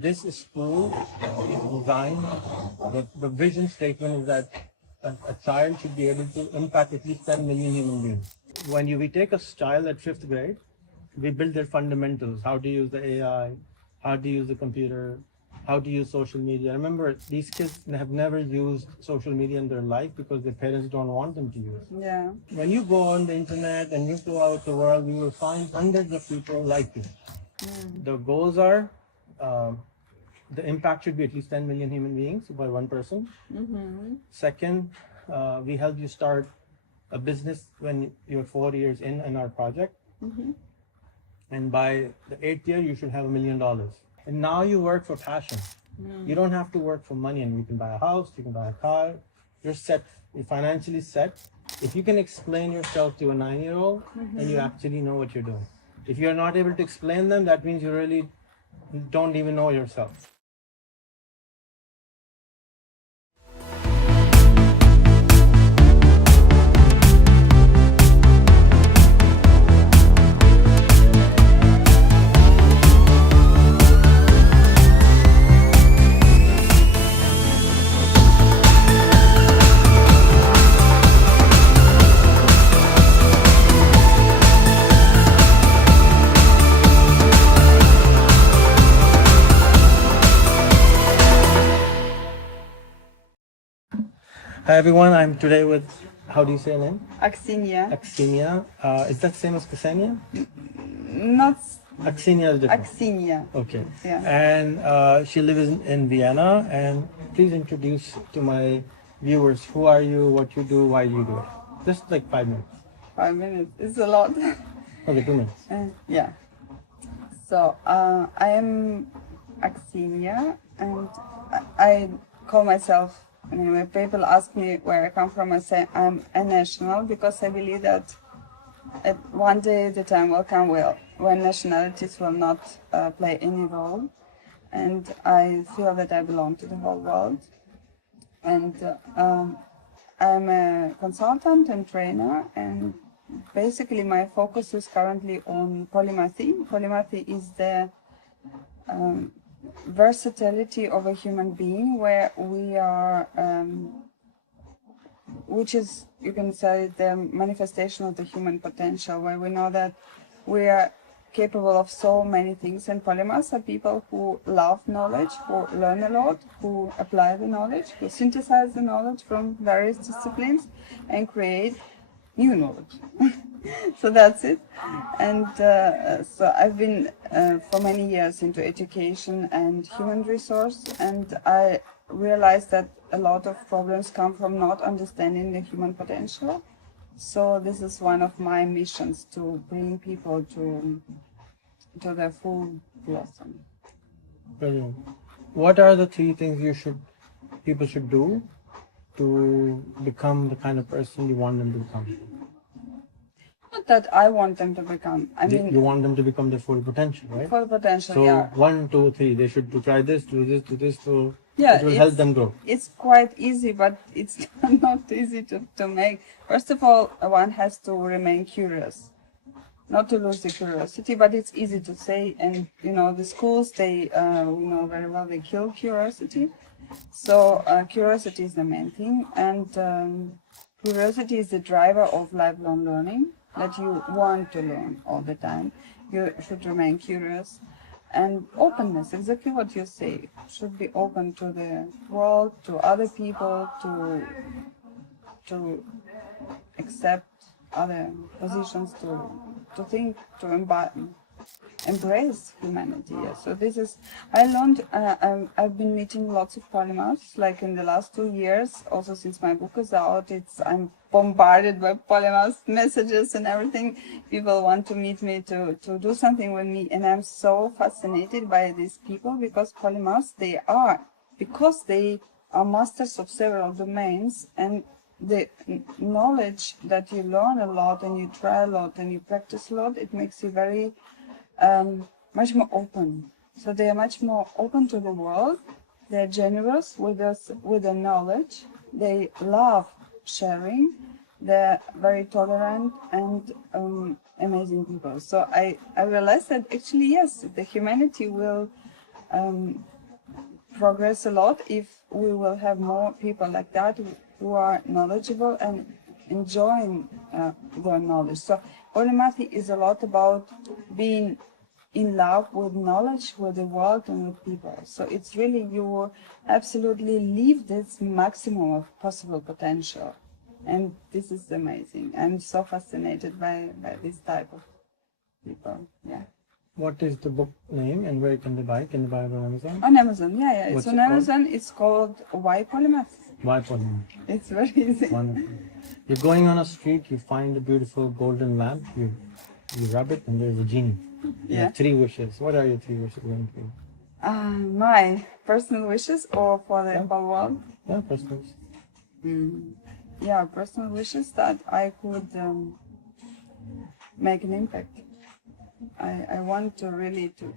This school is designed, the vision statement is that a child should be able to impact at least 10 million human beings. When we take a child at 5th grade, we build their fundamentals, how to use the AI, how to use the computer, how to use social media. Remember, these kids have never used social media in their life because their parents don't want them to use. Yeah. When you go on the internet and you go out the world, you will find hundreds of people like you. The goals are, the impact should be at least 10 million human beings by one person. Second, we help you start a business when you're 4 years in our project. And by the 8th year, you should have $1 million. And now you work for passion. You don't have to work for money, and you can buy a house, you can buy a car. You're set, you're financially set. If you can explain yourself to a 9-year-old, then you actually know what you're doing. If you're not able to explain them, that means you really don't even know yourself. Hi everyone, I'm today with, how do you say her name? Aksinya. Aksinya. Is that same as Ksenia? Not Aksinya is different. Aksinya. Okay. Yeah. And she lives in Vienna. And please introduce to my viewers, who are you, what you do, why you do it. Just like 5 minutes. 5 minutes. It's a lot. Okay, 2 minutes. Yeah. So I am Aksinya, and I call myself. When people ask me where I come from, I say I'm a national, because I believe that one day the time will come when nationalities will not play any role, and I feel that I belong to the whole world. And I'm a consultant and trainer, and basically my focus is currently on polymathy. Polymathy is the versatility of a human being, where we are, which is, you can say, the manifestation of the human potential, where we know that we are capable of so many things. And polymaths are people who love knowledge, who learn a lot, who apply the knowledge, who synthesize the knowledge from various disciplines and create new knowledge. So that's it. And so I've been for many years into education and human resource, and I realized that a lot of problems come from not understanding the human potential. So this is one of my missions, to bring people to their full blossom. Brilliant. What are the 3 things people should do to become the kind of person you want them to become? Not that I want them to become. I mean, you want them to become their full potential, right? Full potential, so yeah. 1, 2, 3. They should try this, do this, do this. So yeah, it will help them grow. It's quite easy, but it's not easy to make. First of all, one has to remain curious, not to lose the curiosity. But it's easy to say, and the schools, they we know very well, they kill curiosity. So curiosity is the main thing, and curiosity is the driver of lifelong learning. That you want to learn all the time. You should remain curious. And openness, exactly what you say, should be open to the world, to other people, to accept other positions, to think, to embrace humanity. Yes. So this is, I learned, I've been meeting lots of polymaths, like in the last 2 years, also since my book is out. I'm bombarded by polymath messages and everything. People want to meet me to do something with me, and I'm so fascinated by these people, because polymaths, because they are masters of several domains, and the knowledge that you learn a lot and you try a lot and you practice a lot, it makes you very much more open. So they are much more open to the world. They're generous with us, with the knowledge. They love sharing. They're very tolerant and amazing people. So I realized that actually, yes, the humanity will progress a lot if we will have more people like that who are knowledgeable and enjoying their knowledge. So polymathy is a lot about being in love with knowledge, with the world, and with people. So it's really you absolutely live this maximum of possible potential. And this is amazing. I'm so fascinated by this type of people. Yeah. What is the book name and where can they buy it? Can they buy it on Amazon? On Amazon, yeah. It's What's on it called? Amazon. It's called Why Polymaths. Why Polymath? It's very easy. Wonderful. You're going on a street, you find a beautiful golden lamp, you rub it, and there's a genie. You Yeah. have 3 wishes. What are your 3 wishes going to be? My personal wishes or for the Yeah. whole world? Yeah, personal. Yeah, personal wishes that I could make an impact. I want to really to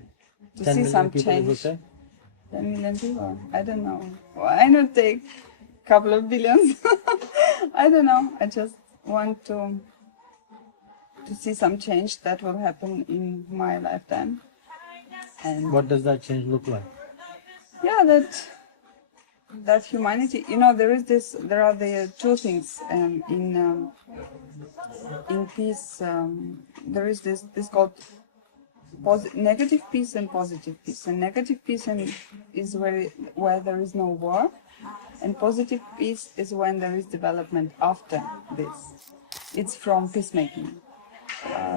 10 see million some people, you would change. say? 10 million people. I don't know. Why not take a couple of billions? I don't know. I just want to see some change that will happen in my lifetime. And What does that change look like? yeah, that humanity. There are the two things in peace. There is this called negative peace and positive peace. And negative peace is where there is no war, and positive peace is when there is development after this. It's from peacemaking,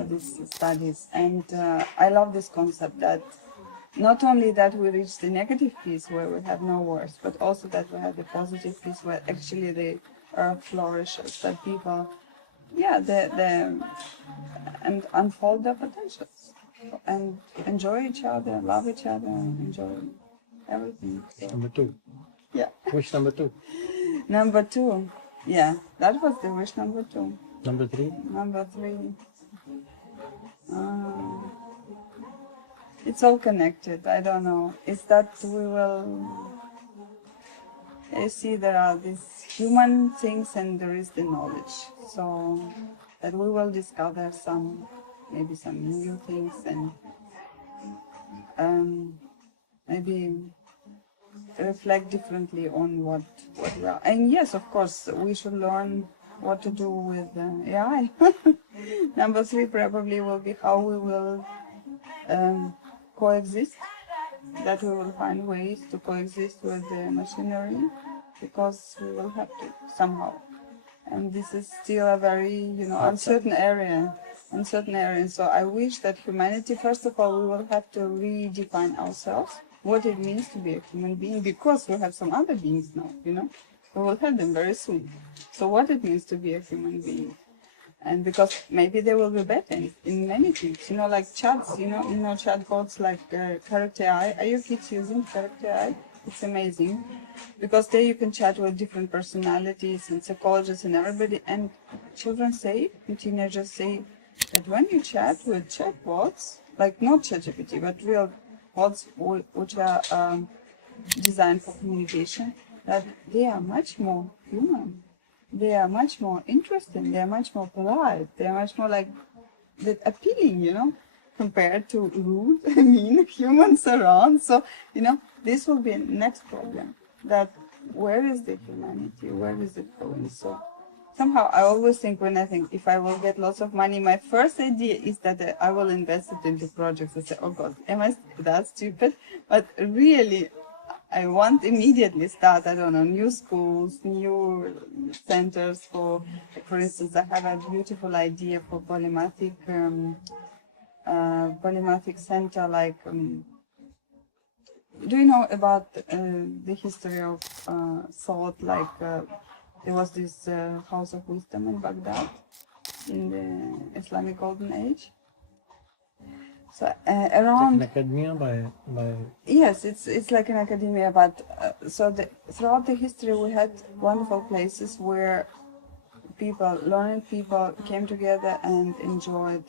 these studies, and I love this concept that not only that we reach the negative peace where we have no wars, but also that we have the positive peace where actually the earth flourishes, that people, and unfold their potentials and enjoy each other, love each other, enjoy everything. So, Number 2. yeah. Wish number 2. Number 2, yeah, that was the wish number 2. Number 3. Number 3, it's all connected. I don't know. It's that we will see there are these human things and there is the knowledge. So that we will discover maybe some new things and maybe reflect differently on what we are. And yes, of course, we should learn what to do with AI. Number 3 probably will be how we will coexist, that we will find ways to coexist with the machinery, because we will have to somehow. And this is still a very, uncertain area. So I wish that humanity, first of all, we will have to redefine ourselves, what it means to be a human being, because we have some other beings now, we will have them very soon. So what it means to be a human being. And because maybe they will be better in many things, like chats, chatbots like Character AI. Are your kids using Character AI? It's amazing, because there you can chat with different personalities and psychologists and everybody. And children say, and teenagers say, that when you chat with chatbots, like not ChatGPT, but real bots which are designed for communication, that they are much more human. They are much more interesting, they are much more polite, they are much more appealing, compared to rude, mean humans around. So, this will be a next problem, that where is the humanity, where is it going? So, somehow I always think if I will get lots of money, my first idea is that I will invest it into projects. I say, oh God, am I that stupid? But really, I want immediately start, I don't know, new schools, new centers for instance, I have a beautiful idea for Polymath Center, do you know about the history of thought, there was this House of Wisdom in Baghdad in the Islamic Golden Age? So around Like an academia by yes, it's like an academia, but throughout the history we had wonderful places where learned people came together and enjoyed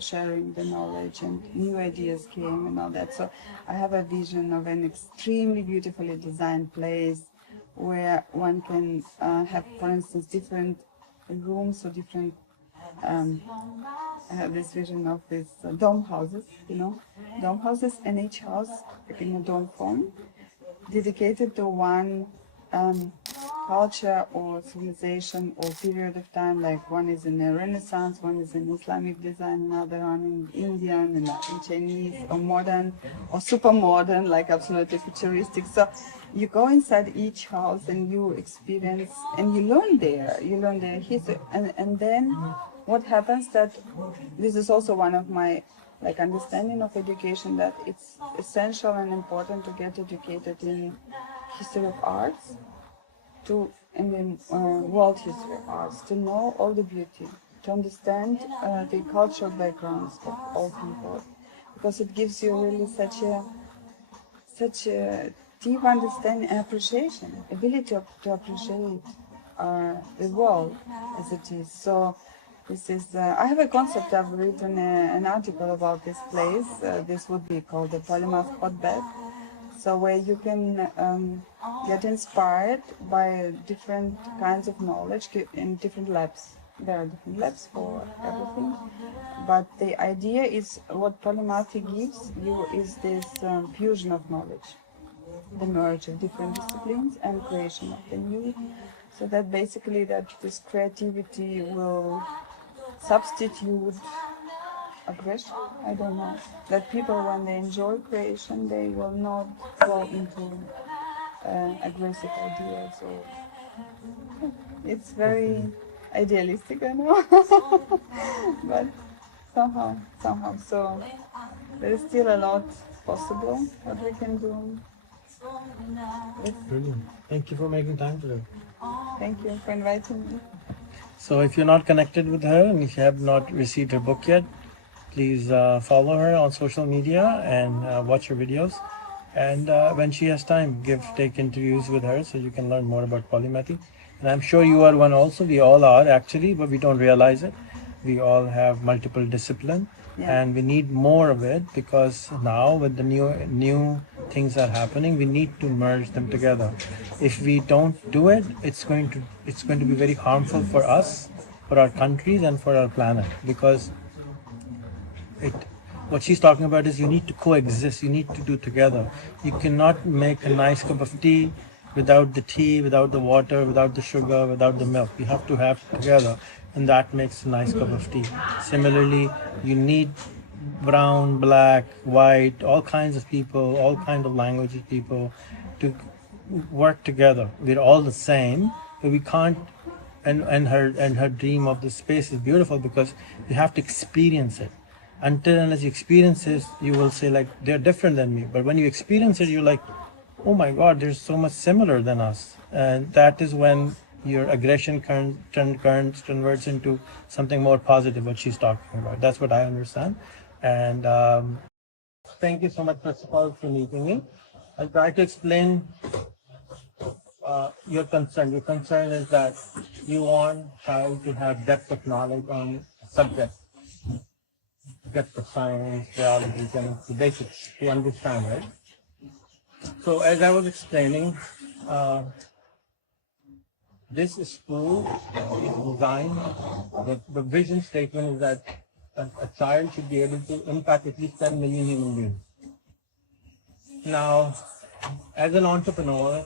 sharing the knowledge, and new ideas came and all that. So I have a vision of an extremely beautifully designed place where one can have, for instance, different rooms or different I have this vision of these dome houses, dome houses, and each house like in a dome form, dedicated to one culture or civilization or period of time. Like one is in the Renaissance, one is in Islamic design, another one in Indian, and in Chinese, or modern, or super modern, like absolutely futuristic. So you go inside each house and you experience and you learn their history, and then what happens that this is also one of my understanding of education, that it's essential and important to get educated in history of arts, in the world history of arts, to know all the beauty, to understand the cultural backgrounds of all people, because it gives you really such a deep understanding and appreciation, ability to appreciate the world as it is. So this is, I have a concept. I've written an article about this place. This would be called the Polymath hotbed. So where you can get inspired by different kinds of knowledge in different labs. There are different labs for everything. But the idea is, what polymathy gives you is this fusion of knowledge, the merge of different disciplines and creation of the new. So that basically this creativity will substitute aggression. I don't know. That people, when they enjoy creation, they will not go into aggressive ideas. Or it's very idealistic, I know, but somehow. So there is still a lot possible what we can do. Brilliant. Thank you for making time today. Thank you for inviting me. So if you're not connected with her and if you have not received her book yet, please follow her on social media and watch her videos. And when she has time, take interviews with her so you can learn more about polymathy. And I'm sure you are one also. We all are actually, but we don't realize it. We all have multiple discipline, and we need more of it, because now with the new things are happening, we need to merge them together. If we don't do it, it's going to be very harmful for us, for our countries, and for our planet, because what she's talking about is you need to coexist, you need to do together. You cannot make a nice cup of tea without the tea, without the water, without the sugar, without the milk. You have to have together, and that makes a nice cup of tea. Similarly, you need brown, black, white, all kinds of people, all kinds of languages people to work together. We're all the same, but we can't. And her dream of the space is beautiful, because you have to experience it. Until unless you experience it, you will say like they're different than me. But when you experience it, you're like, oh my God, they're so much similar than us. And that is when your aggression converts into something more positive, what she's talking about. That's what I understand. And thank you so much, first of all, for meeting me. I'll try to explain your concern. Your concern is that you want child to have depth of knowledge on subject, depth of science, biology, chemistry, basics to understand, right? So as I was explaining, this school is designed, the vision statement is that a child should be able to impact at least 10 million human beings. Now, as an entrepreneur,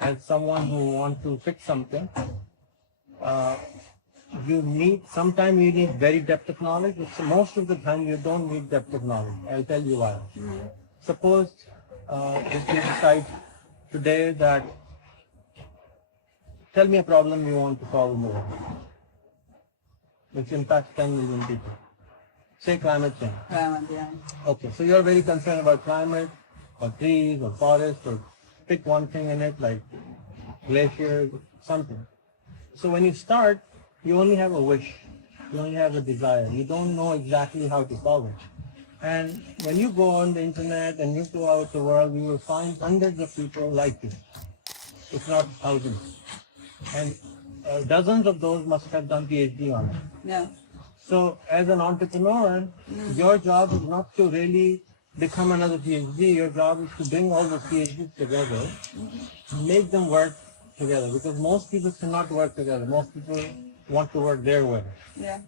as someone who wants to fix something, sometimes you need very depth of knowledge, but most of the time you don't need depth of knowledge. I'll tell you why. Suppose if you decide today that, tell me a problem you want to solve in the world, which impacts 10 million people. Say climate change. Climate, yeah. Okay, so you're very concerned about climate, or trees, or forests, or pick one thing in it, like glaciers, something. So when you start, you only have a wish, you only have a desire. You don't know exactly how to solve it. And when you go on the internet and you go out the world, you will find hundreds of people like you, if not thousands. And dozens of those must have done PhD on it. Yeah. So as an entrepreneur, your job is not to really become another PhD. Your job is to bring all the PhDs together, make them work together, because most people cannot work together. Most people want to work their way. Yeah.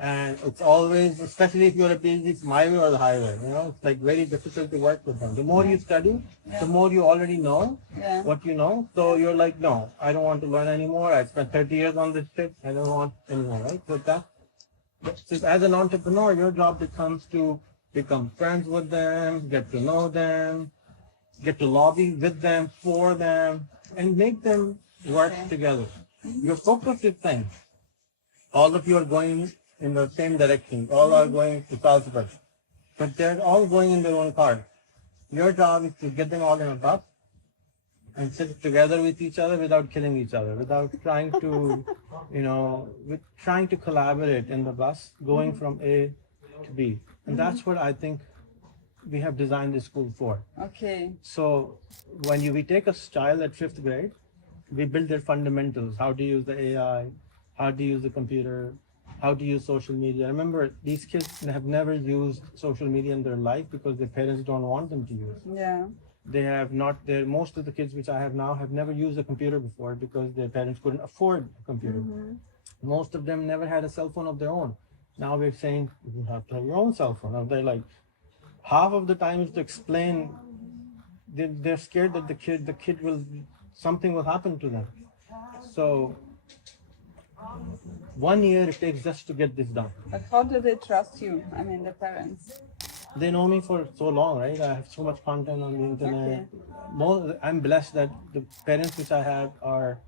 And it's always, especially if you're a PhD, it's my way or the highway. It's like very difficult to work with them. The more you study, the more you already know what you know. So you're like, no, I don't want to learn anymore. I spent 30 years on this shit. I don't want anymore, right? So as an entrepreneur, your job becomes to become friends with them, get to know them, get to lobby with them, for them, and make them work together. Your focus is same. All of you are going in the same direction. All are going to Salzburg. But they're all going in their own car. Your job is to get them all in a bus and sit together with each other without killing each other, without trying to, with trying to collaborate in the bus, going from A to B. And that's what I think we have designed this school for. Okay. So when we take a child at 5th grade, we build their fundamentals, how to use the AI, how to use the computer, how to use social media. Remember, these kids have never used social media in their life because their parents don't want them to use. Yeah. They have not, most of the kids which I have now have never used a computer before because their parents couldn't afford a computer. Most of them never had a cell phone of their own. Now we're saying you have to have your own cell phone. And they're like, half of the time is to explain, they're scared that the kid will, something will happen to them. So 1 year it takes just to get this done. But how do they trust you? I mean, the parents. They know me for so long, right? I have so much content on the internet. I'm blessed that the parents which I have are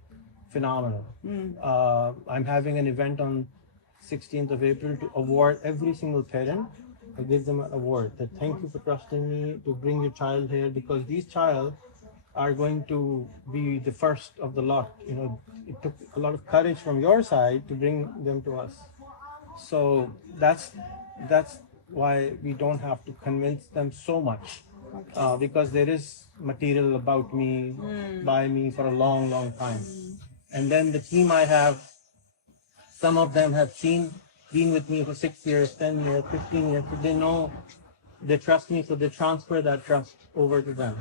phenomenal. I'm having an event on 16th of April to award every single parent. I give them an award that thank you for trusting me to bring your child here, because these child are going to be the first of the lot. It took a lot of courage from your side to bring them to us. So that's why we don't have to convince them so much, because there is material about me, by me for a long, long time. And then the team I have, some of them have been with me for 6 years, 10 years, 15 years. So they know, they trust me, so they transfer that trust over to them.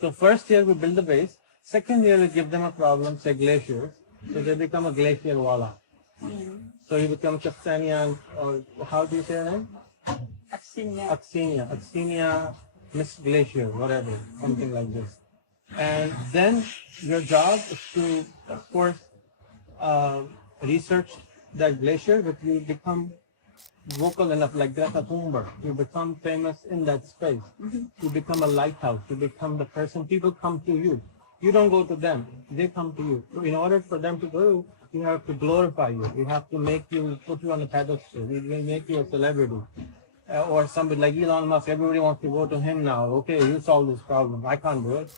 So first year we build the base. Second year we give them a problem, say glaciers. So they become a glacier wala. So you become Aksinya, or how do you say her name? Aksinya, Miss Glacier, whatever, something like this. And then your job is to, of course, research that glacier, but you become vocal enough, like Greta Thunberg. You become famous in that space. You become a lighthouse. You become the person. People come to you. You don't go to them. They come to you. So in order for them to go, you have to glorify you. We have to put you on a pedestal. We make you a celebrity. Or somebody like Elon Musk, everybody wants to go to him now. Okay, you solve this problem. I can't do it.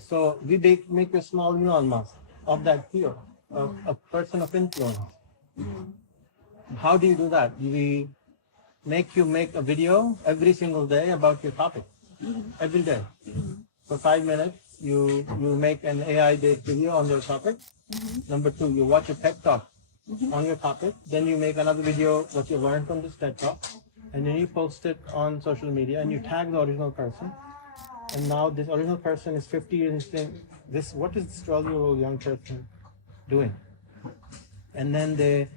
So we make a small Elon Musk of that field, of a person of influence. How do you do that? We make you make a video every single day about your topic. Every day. For 5 minutes, you make an AI-based video on your topic. Number 2, you watch a TED Talk on your topic. Then you make another video, what you learned from this TED Talk. And then you post it on social media and you tag the original person. And now this original person is 50 years saying, what is this 12-year-old young person doing? And then the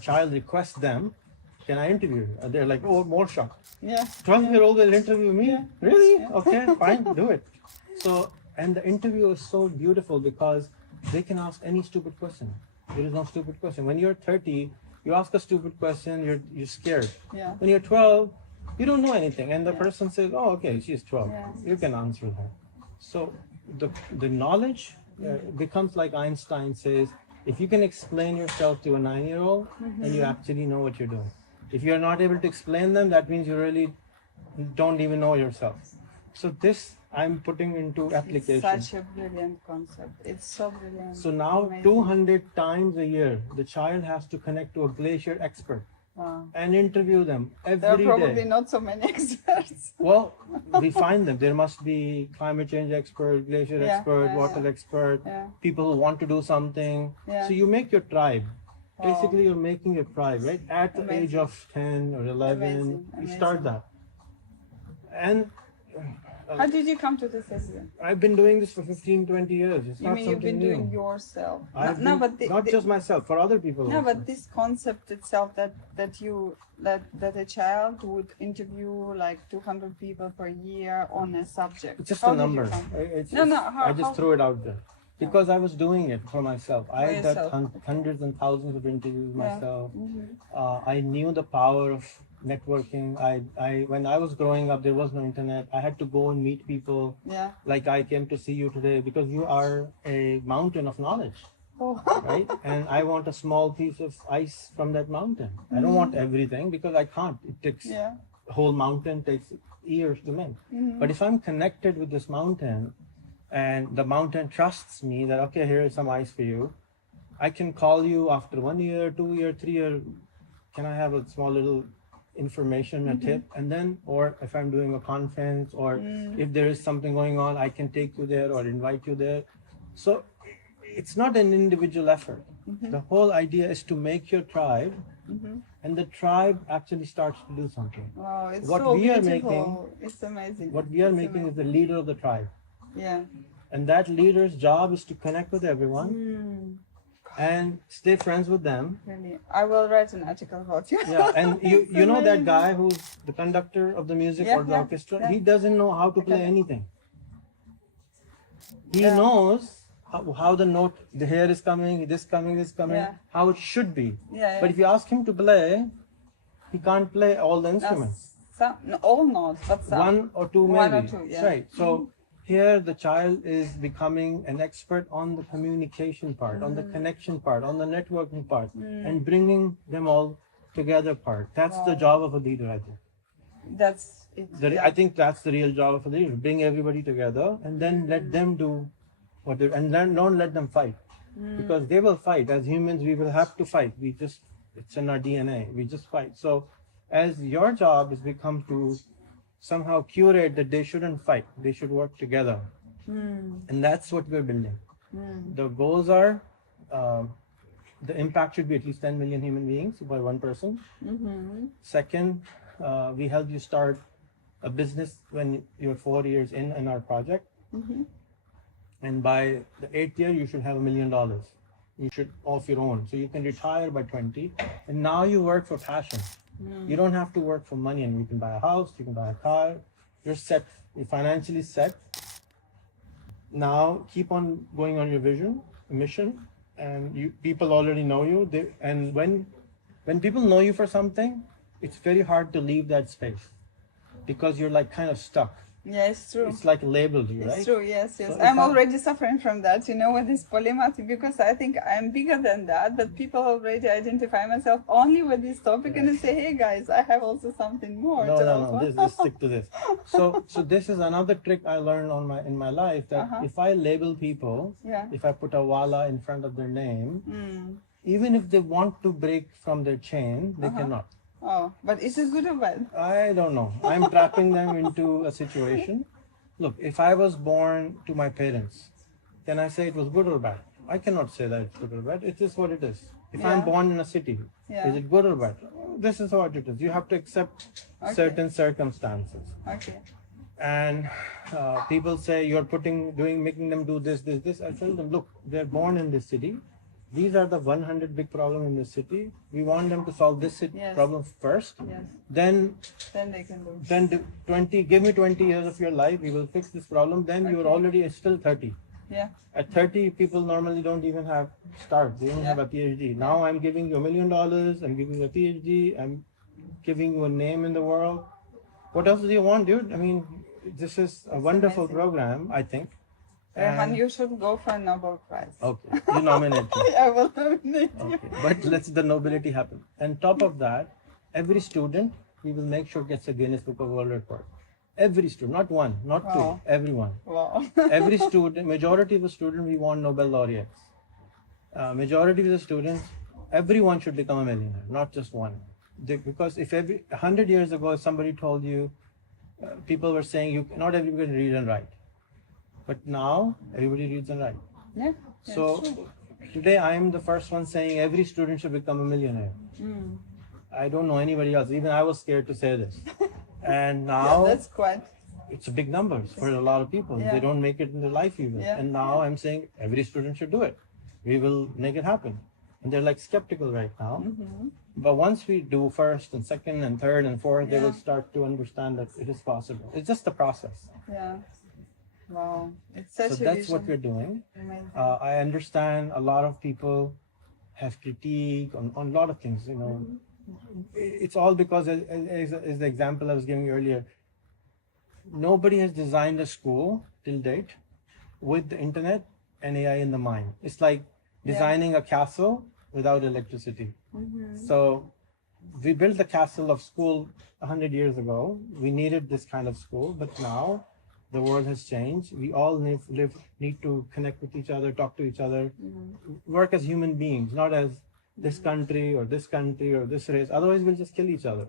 child requests them, can I interview you? And they're like, oh, more shocked. Yeah. 12-year-old will interview me? Yeah. Really? Okay, fine, do it. So, and the interview is so beautiful because they can ask any stupid question. There is no stupid question. When you're 30, you ask a stupid question, you're scared. Yeah. When you're 12, you don't know anything. And the person says, oh, okay, she's 12. Yeah. You can answer her. So the knowledge becomes like Einstein says, if you can explain yourself to a 9-year-old, then you actually know what you're doing. If you're not able to explain them, that means you really don't even know yourself. So this I'm putting into application. It's such a brilliant concept. It's so brilliant. So now amazing. 200 times a year, the child has to connect to a glacier expert and interview them every day. There are probably not so many experts. Well, we find them. There must be climate change expert, glacier expert, water expert, people who want to do something. So you make your tribe. Basically, you're making your tribe, right? At the age of 10 or 11, you start that. And How did you come to this idea? I've been doing this for 15, 20 years. It's You not mean something you've been new. doing yourself? I've No, been- but not just myself, for other people. no, also. but this concept itself that a child would interview like 200 people per year on a subject. It's just How a did you number. come? I just threw it out there because I was doing it for myself. I did yourself. hundreds and thousands of interviews Yeah. myself. I knew the power of networking. I when I was growing up, there was no internet. I had to go and meet people. Yeah. Like I came to see you today because you are a mountain of knowledge. Oh. Right? And I want a small piece of ice from that mountain. I don't want everything because I can't. It takes Yeah. the whole mountain takes years to make. But if I'm connected with this mountain and the mountain trusts me that okay, here is some ice for you, I can call you after 1 year, 2 year, 3 year. Can I have a small little information, a tip? And then, or if I'm doing a conference or if there is something going on, I can take you there or invite you there. So it's not an individual effort. The whole idea is to make your tribe, and the tribe actually starts to do something. Wow, it's What so we are beautiful. making- It's amazing. What we are It's making is amazing. the leader of the tribe, Yeah. and that leader's job is to connect with everyone and stay friends with them. Really, I will write an article about you. Yeah, and you know that amazing. guy who's the conductor of the music Yeah, or the yeah, orchestra, yeah. he doesn't know how to play anything. He Yeah. knows how the note, the hair is coming, this coming, this coming, Yeah. how it should be. Yeah, But if you ask him to play, he can't play all the instruments. All notes, but some. One or two maybe. One or two, yeah. Right. So here the child is becoming an expert on the communication part, on the connection part, on the networking part, and bringing them all together part. That's the job of a leader, I think. That's it. Yeah. I think that's the real job of a leader. Bring everybody together and then let them do what they and then don't let them fight. Because they will fight. As humans, we will have to fight. It's in our DNA. We just fight. So as your job has become to somehow curate that they shouldn't fight, they should work together. And that's what we're building. The goals are the impact should be at least 10 million human beings by one person. Second, we help you start a business when you're 4 years in our project. And by the 8th year, you should have $1 million. You should off your own. So you can retire by 20. And now you work for passion. You don't have to work for money, and you can buy a house, you can buy a car. You're set, you're financially set. Now keep on going on your vision, mission, and people already know you. And when people know you for something, it's very hard to leave that space because you're like kind of stuck. Yeah, it's true. It's like labeled you, right? It's true, yes. So if I'm I- already suffering from that, with this polymathy, because I think I'm bigger than that, but people already identify myself only with this topic and they say, hey guys, I have also something more to No. offer. Just stick to this. So this is another trick I learned in my life that if I label people, Yeah. if I put a wala in front of their name, even if they want to break from their chain, they cannot. Oh, but is it good or bad? I don't know. I'm trapping them into a situation. Look, if I was born to my parents, can I say it was good or bad? I cannot say that it's good or bad. It is what it is. If I'm Yeah. born in a city, Yeah. is it good or bad? This is what it is. You have to accept certain circumstances. Okay. And people say you're making them do this. I tell them, look, they're born in this city. These are the 100 big problems in this city. We want them to solve this Yes. problem first. Yes. Then They can do. give me 20 years of your life. We will fix this problem. Then you're already still 30. Yeah. At 30, people normally don't even start. They don't have a PhD. Now I'm giving you $1 million. I'm giving you a PhD. I'm giving you a name in the world. What else do you want, dude? I mean, this is a wonderful amazing. program, I think. Rehan, you should go for a Nobel Prize. Okay, you nominate me. I will nominate you. Okay, but let's the nobility happen. And top of that, every student, we will make sure gets a Guinness Book of World Record. Every student, not one, not Wow. two, everyone. Wow. Every student, majority of the student, we want Nobel laureates. Majority of the students, everyone should become a millionaire, not just one. Because if 100 years ago, if somebody told you, people were saying not everybody read and write. But now, everybody reads and writes. Yeah. So today I am the first one saying every student should become a millionaire. I don't know anybody else. Even I was scared to say this. And now, That's quite. it's a big numbers for a lot of people. Yeah. They don't make it in their life even. Yeah. And now I'm saying every student should do it. We will make it happen. And they're like skeptical right now. But once we do first and second and third and fourth, they will start to understand that it is possible. It's just a process. Yeah. Wow. It's such So a that's vision. what we're doing. Amazing. I understand a lot of people have critique on a lot of things, It's all because, as the example I was giving you earlier, nobody has designed a school till date with the internet and AI in the mind. It's like designing a castle without electricity. So we built the castle of school 100 years ago. We needed this kind of school, but now the world has changed. We all need to connect with each other, talk to each other, work as human beings, not as this country or this country or this race. Otherwise, we'll just kill each other.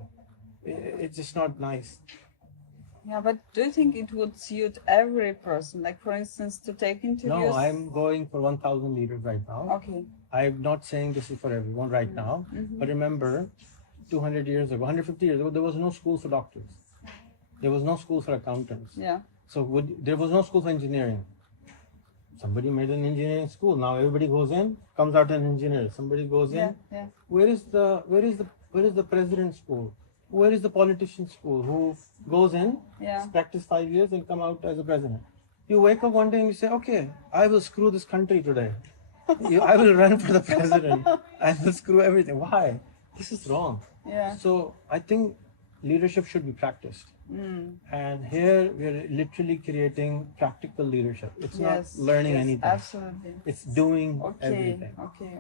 It's just not nice. Yeah, but do you think it would suit every person? Like, for instance, to take interviews? No, I'm going for 1,000 leaders right now. Okay. I'm not saying this is for everyone right now, but remember, 200 years ago, 150 years ago, there was no school for doctors. There was no school for accountants. Yeah. So there was no school for engineering. Somebody made an engineering school. Now everybody goes in, comes out an engineer. Somebody goes in. Yeah. Where is the president's school? Where is the politician's school who goes in, practice 5 years and come out as a president? You wake up one day and you say, okay, I will screw this country today. I will run for the president. I will screw everything. Why? This is wrong. Yeah. So I think leadership should be practiced. And here we are literally creating practical leadership. It's not learning anything. Absolutely. It's doing everything. Okay.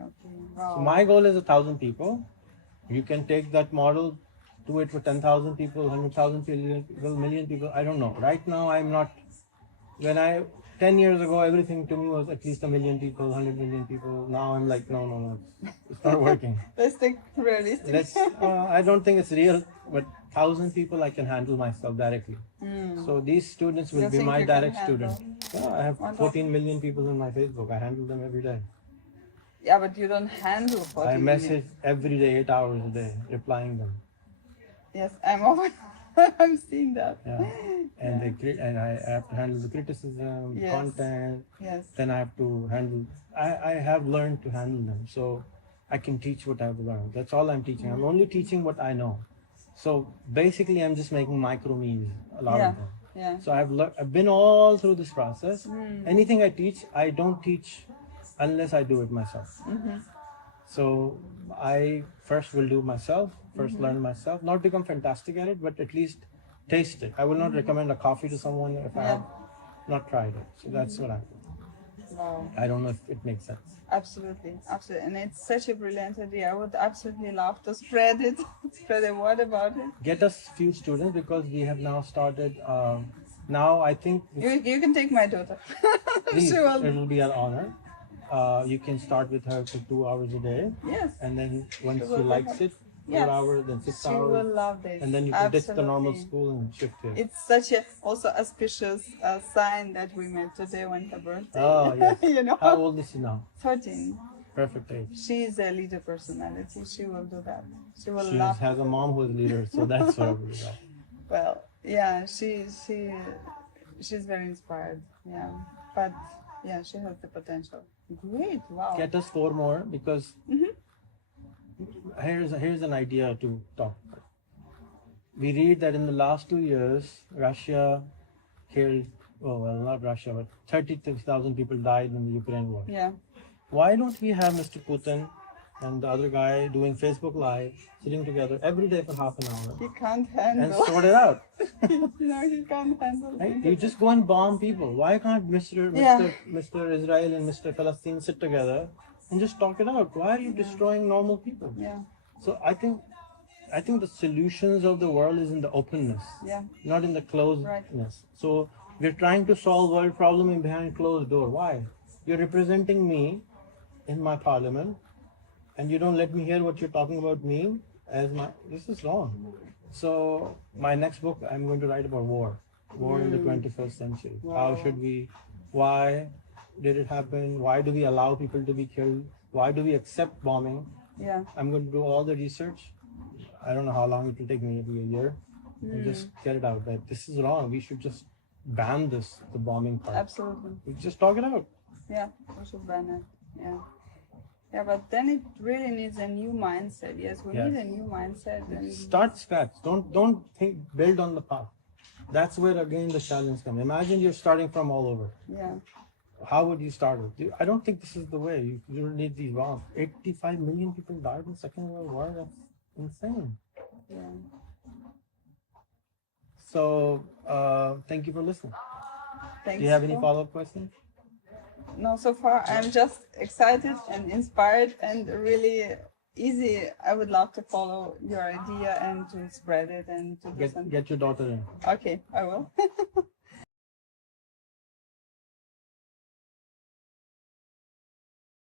Wow. So my goal is 1,000 people. You can take that model, do it for 10,000 people, 100,000 people, million people. I don't know. Right now, I'm not. 10 years ago, everything to me was at least 1 million people, 100 million people. Now I'm like, no, it's not working. Let's take realistic. I don't think it's real, but 1,000 people I can handle myself directly. So these students will be my direct students. Yeah, I have 14 million people in my Facebook. I handle them every day. Yeah, but you don't handle 14 I million. message every day, 8 hours a day, replying them. Yes, I'm seeing that. Yeah. And I have to handle the criticism, content. Yes. Then I have to handle. I have learned to handle them, so I can teach what I've learned. That's all I'm teaching. I'm only teaching what I know. So basically, I'm just making micro me's, a lot of them. Yeah. So I've been all through this process. Anything I teach, I don't teach unless I do it myself. So I first will do myself, learn myself, not become fantastic at it, but at least taste it. I will not recommend a coffee to someone if I have not tried it. So that's what I'm doing. Wow. I don't know if it makes sense. Absolutely. And it's such a brilliant idea. I would absolutely love to spread the word about it. Get us few students because we have now started. Now I think You can take my daughter. please, She will. it will be an honor. You can start with her for 2 hours a day. Yes. And then once will she be likes happy. it, 4 Yes. hours, then 6 She hours. will love this. And then you can ditch the normal Absolutely. school and shift here. It's such a also auspicious sign that we met today on her birthday. Oh, yes. You know? How old is she now? 13. Perfect age. She is a leader personality. She will do that. She will She love. has a mom who is a leader, so that's probably that. Well, yeah, she's very inspired. Yeah, but yeah, she has the potential. Great! Wow. Get us 4 more because here's an idea to talk about. We read that in the last 2 years, Russia killed, not Russia, but 30,000 people died in the Ukraine war. Yeah. Why don't we have Mr. Putin and the other guy doing Facebook Live, sitting together every day for half an hour He can't and handle. sort it out? He can't handle. Right? You just go and bomb people. Why can't Mr. Israel and Mr. Palestine sit together and just talk it out? Why are you destroying normal people? Yeah. So I think the solutions of the world is in the openness, Yeah. not in the closedness. So we're trying to solve world problem behind closed door. Why? You're representing me in my parliament, and you don't let me hear what you're talking about me as my. This is wrong. So my next book, I'm going to write about war in the 21st century. Wow. How should we? Why did it happen? Why do we allow people to be killed? Why do we accept bombing? Yeah. I'm going to do all the research. I don't know how long it will take me, maybe a year. and just get it out that this is wrong. We should just ban this, the bombing part. Absolutely. We just talk it out. Yeah, we should ban it. Yeah. Yeah, but then it really needs a new mindset. Yes, we need a new mindset. And Start scratch. Don't think build on the past. That's where again the challenge comes. Imagine you're starting from all over. yeah. How would you start it? I don't think this is the way. You don't need these bombs. 85 million people died in the Second World War. That's insane. Yeah. So thank you for listening. Thanks. Do you have any follow-up questions? No, so far I'm just excited and inspired and really easy. I would love to follow your idea and to spread it and to do something. Get your daughter in. Okay, I will.